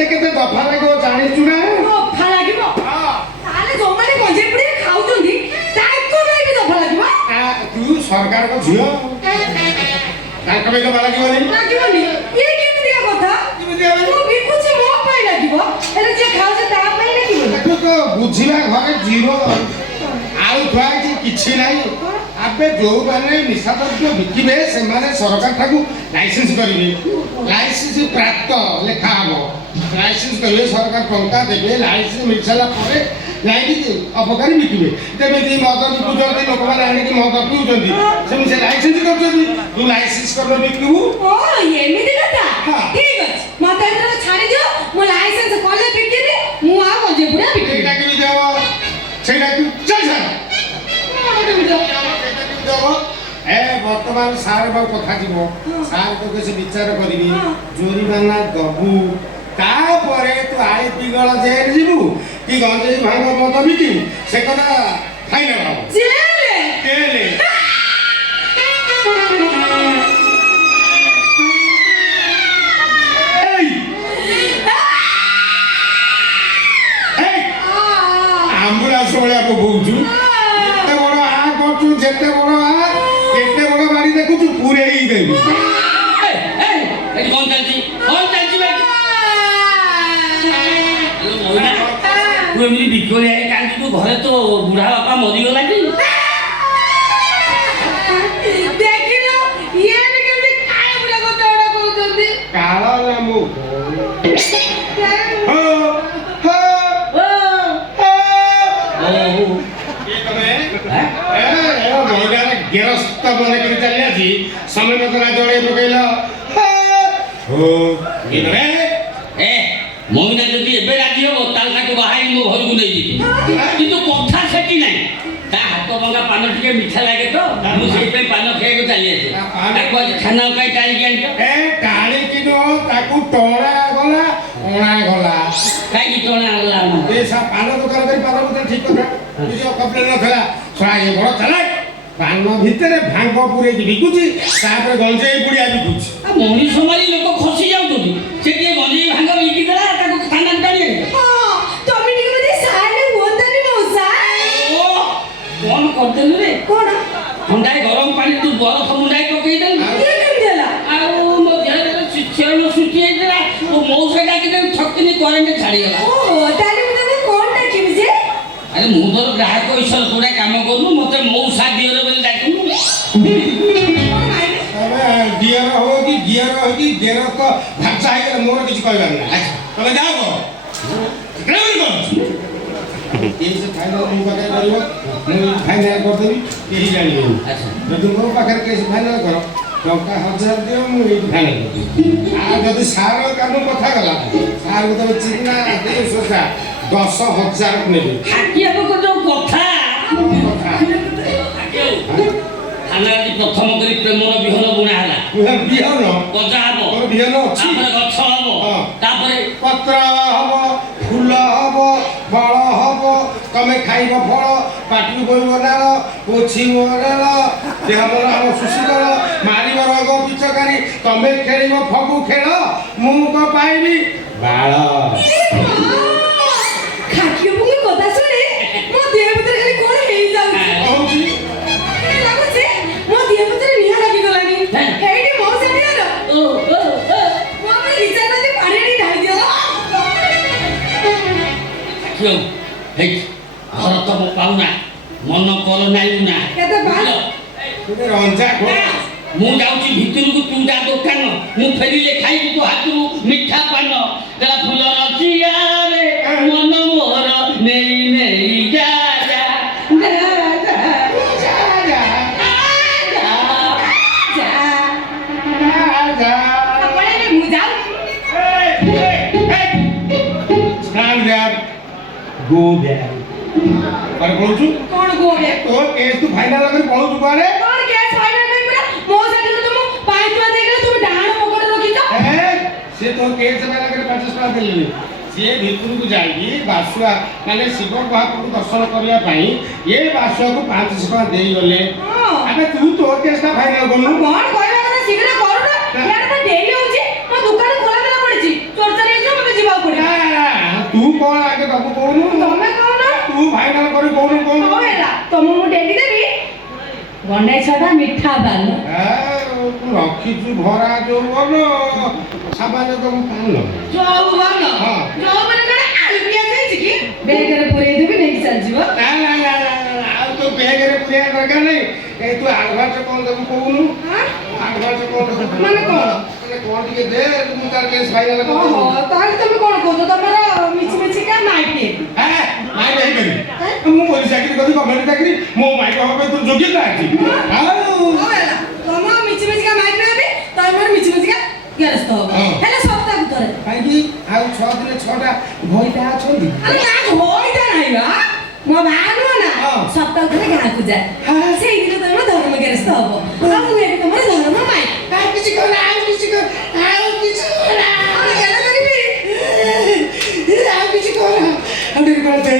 केते केते दफा लागो जानिचु ना दफा लागिबो ताले जोमाने गंजे पुडी खाउचंदी ताको नै भी दफा लागिबो तू सरकार को झियो ताको भी दफा लागिबोनी ये केमितिया कथा तू बिकुछि मो पाई लागिबो एले जे खाउछ ता पाई लागिबो ताको तो बुझिबा घरे जीरो आउ थुआई किछि नाही आबे जो माने निशा द्रव्य बिकिबे से माने सरकार ठाकू लाइसेंस करिवे लाइसेंस प्राप्त लेखा हबो लाइसेंस करिवे सरकार टंका देबे लाइसेंस मिलसला परे जाई अपकारी बिकिबे तेबे दी मद बिकुजंती लोक माने आनी कि मद पिउजंती से लाइसेंस करजंती तू लाइसेंस कर बिकिबू ओ एमिति कथा ठीक अछि मते एतरा छाडी दियो मो लाइसेंस कले बिकिबे मु आ गंजे पुडी बिकिबे एटा कि देबो सेटा तू चल ए वर्तमान सार बाबू कथा जीवो सार को कैसे विचार करिवि जोरीमाना दबु तापरे तू आइ पिगळ जेल जीवु कि गंजे भांग मत बिकी से कथा फाइनल हो जेल एम्बुलेंस वाला को बोलछु एते बड़ आ करछु जेते बड़ आ केते बड़ बाड़ी देखु पूरे ही देबी ए कौन चलती बे मोइना तू एमनी बिकोले है कांती तू घरे तो बुढ़ा बापा मरी गला कि देखिनो ये भी केमती काय बुला को तोड़ा कहउचंदी काला ना मु गेरस्त बने कर चली आसी समय नकरा जड़े पकैला हो इनरे ए मोइना जदी एबे राजी हो ताल ताको बाहाई मो घर को नै जिति किंतु कथा सेटी नै ता हाथ भंगा पान टिके मिठा लागे तो मु सेई पे पान खाए को चली आसी ताको खाना काई काई गन ए काली किनो ताकू टोळा गला ओणा गला काई की टोळा गला ए सा पान दुकान करी पान दुकान ठीक कथा तुझे कंप्लेन न थला छड़ा ये बड़ चला पान भितरे भांग पुरे बिकुची तापर गंजे पुड़िया बिकुची आ मोनी समारी लोक खसी जाउतोनी से के गंजे भांग बिकी देला ताको खाना काढी हां तोमी टिके मते साले होतनी मौसा ओ कोन करदेलु रे कोन ठंडाई गरम पानी तू बरफ मुंडाई पकई देलु ये केम देला आउ मो देहरे शिक्षण सुटी आइला ओ मौसा डाकी दे ठकनी करेंट छाड़ी गला ओ ताली मते कोन डाकिबे जे अरे मु तो ग्राहक ईश्वर थोड़ा काम करनु मते मौसा दियर बेल डाकनु अबे गियर हो कि गियर को भाषा है मोर किछ कहबार नै तमे जाओ ग्राउंड को ये से फाइनल मु पाके करिवो मु फाइनल कर देबी केही जानि अच्छा जदि मोर पाके केस फाइनल करो टंका 1000 दियो मु फाइनल कर आ जदि सार कानो कथा गला सार को तो चिन्ना दे सोचा 10,000 नेबे हाकी अब को जो कथा खानादी प्रथम करी प्रेमर बिहन बुଣା ହେଲା बिहन गजा हबो और बिहन अछि तापर गछ हबो तापर पत्र हबो फूल हबो फल हबो तमे खाइबो फल पाटी बोइबो नाल पोछिबो नाल देह मन हम सुसी कर मारिबो रग पिचकारी तमे खेलिबो फगु खेल मु को पाइबी बाळ खाकियो मुके कथा सुने मो देह भीतर खाली कोन हेई जाउची कहूची ए लागुचे मो देह भीतर निया लागि गलानी हेडी मौसा दियार ओ मो पे रिचा नदी पानी नी ढाई दियो क्यों हे घर तो मो पाउना मन कर नाइ ना केते बाल तुमे रंजा को मु जाउची भितर को तू जा दुकान मु फेरिले खाइबू तो हातरू मिठा पान गला फूल रचिया रे मन मोर नेई नेई जा जा जा जा जा जा अपने रे मु जाऊ stand there go there पर बोलछु कोन गो रे तो केस तू फाइनल कर बोलछु बारे कोन केस फाइनल में पूरा मौसा दिनो तुम 5 टका देगले तुम डाण पकड़ रखी तो ए से तो केस में लगे 50 टका देले से भितर को जाई बासुआ माने शिव महाप्रभु दर्शन करिया पई ये बासुआ को 500 टका देई गले अबे तू तो केस का फाइनल करनु कोन कहला कथा शीघ्र करू ना यार तो देरी होची मो दुकान खोला देला पड़ची चोर चोरी जो मते जीवा पड़े କ'ଣ ଆଗେ ଦବୁ କହୁନୁ ତମେ କହୁନ ତୁ ଫାଇନାଲ କରି କହୁନୁ କହୁନୁ ହଉ ହେଲା ତମ ମୁଁ ଡେଲି ଦେବି ଗଣେଶଟା ମିଠା ପାନ ତୁ ରଖିଛୁ ଭରା ଯୋଉ ବନ ସାମାନ୍ୟ ତମ ପାନ ଯୋଉ ବନ ହଁ। ଯୋଉ ବନ କଣ ଆଳୁ ପିଆଜ ହେଇଛି କି ବେଗରେ ପୁରେଇ ଦେବି ନେଇକି ଚାଲିଯିବ ଆଉ ତୋ ବ୍ୟାଗରେ ପୁରେଇବା ଦରକାର ନାହିଁ ଏ ତୁ ଆଡଭାନ୍ସ କ'ଣ ଦେବୁ କହୁନୁ ଆଡଭାନ୍ସ କ'ଣ ଦେବୁ ମାନେ କ'ଣ? ମାନେ କ'ଣ ଟିକେ ଦେ ମୁଁ ତାର କେସ୍ ଫାଇନାଲ ଓହୋ ତାହେଲେ ତମେ କ'ଣ କହୁଛ ତମର ମିଛି ମିଛିକା ମାଇପି ମାଇକ ହେଇପାରିବି ମୁଁ ପୋଲିସ ଚାକିରି କରି ଗଭର୍ଣ୍ଣମେଣ୍ଟ ଚାକିରି ମୋ ମାଇକ ହବା ପାଇଁ ତୋର ଯୋଗ୍ୟତା ଅଛି ଆଉ ହଉ ହେଲା ତମ ମିଛି ମିଛିକା ମାଇପି ହେବି ତମେ ମୋର ମିଛି ମିଛିକା ଗେରସ୍ତ ହବ ହଁ। ହେଲେ ସପ୍ତାହକୁ ଥରେ କାହିଁକି ଆଉ 6 ଦିନେ 6ଟା ଭଇଟା ଅଛନ୍ତି ଆରେ ନା ଘଇଟା ନାହିଁ ବା ମୋ ବାହା ନୁହଁ ନା ହଁ। ସପ୍ତାହକୁ ଥରେ ଗାଁକୁ ଯାଏ ସେଇଦିନ ତମର ଧର୍ମ ଗେରସ୍ତ ହବ ଆଉ ମୁଁ ଏବେ ତମର ଧର୍ମ ମାଇ ଆଉ କିଛି କର ଆଉ କିଛି କର ଆଉ କିଛି କର ଆଉ କେତେ କରିବି ଆଉ କିଛି କର ଆଉ ଟିକେ କର ଦେ